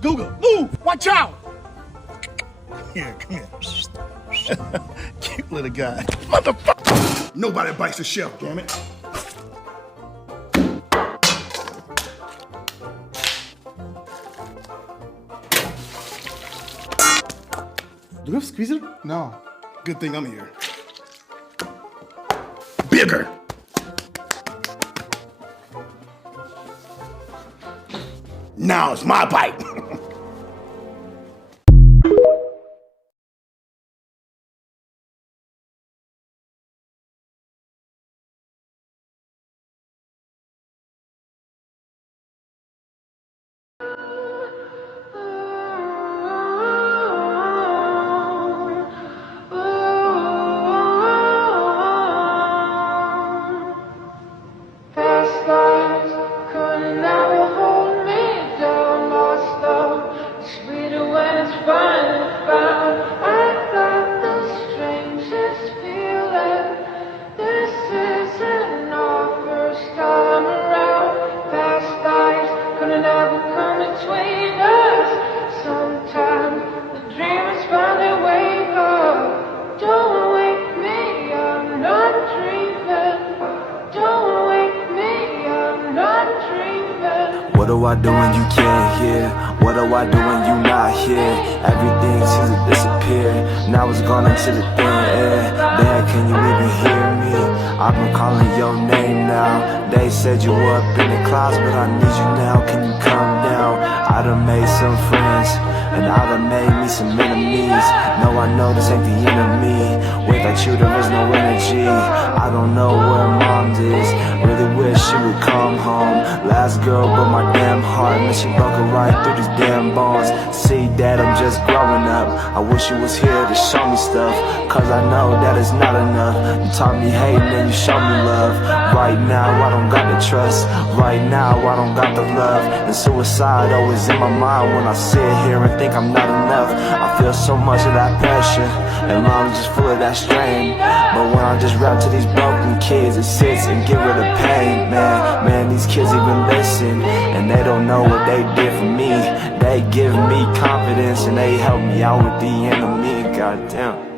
Google, move! Watch out! Here, come here. Cute little guy. Motherfucker! Nobody bites a shelf, damn it. Do we have a squeezer? No. Good thing I'm here. Bigger! Now it's my bite. Past lives could never hold me down, lost love. do I do when you can't hear? What do I do when you not here? Everything seems to disappear. Now it's gone into the thin air. Dad, can you even hear me? I've been calling your name now. They said you were up in the clouds, but I need you now. Can you come down? I done made some friends, and I done made me some enemies. No, I know this ain't the enemy. Without you there is no energy. I don't know where mom is. Really wish she would come home. Last girl broke my damn heart, man, she broke it right through these damn bones. See, Dad, I'm just growing up. I wish you was here to show me stuff, cause I know that it's not enough. You taught me hate, then you showed me love. Right now I don't got the trust. Right now I don't got the love. And suicide always in my mind when I sit here and think I'm not enough. I feel so much of that pressure, and mom's just full of that strain. But when I just rap to these broken kids, it sits and get rid of pain. Man, these kids even listen, and they don't know what they did for me. They give me confidence, and they help me out with the enemy. Goddamn.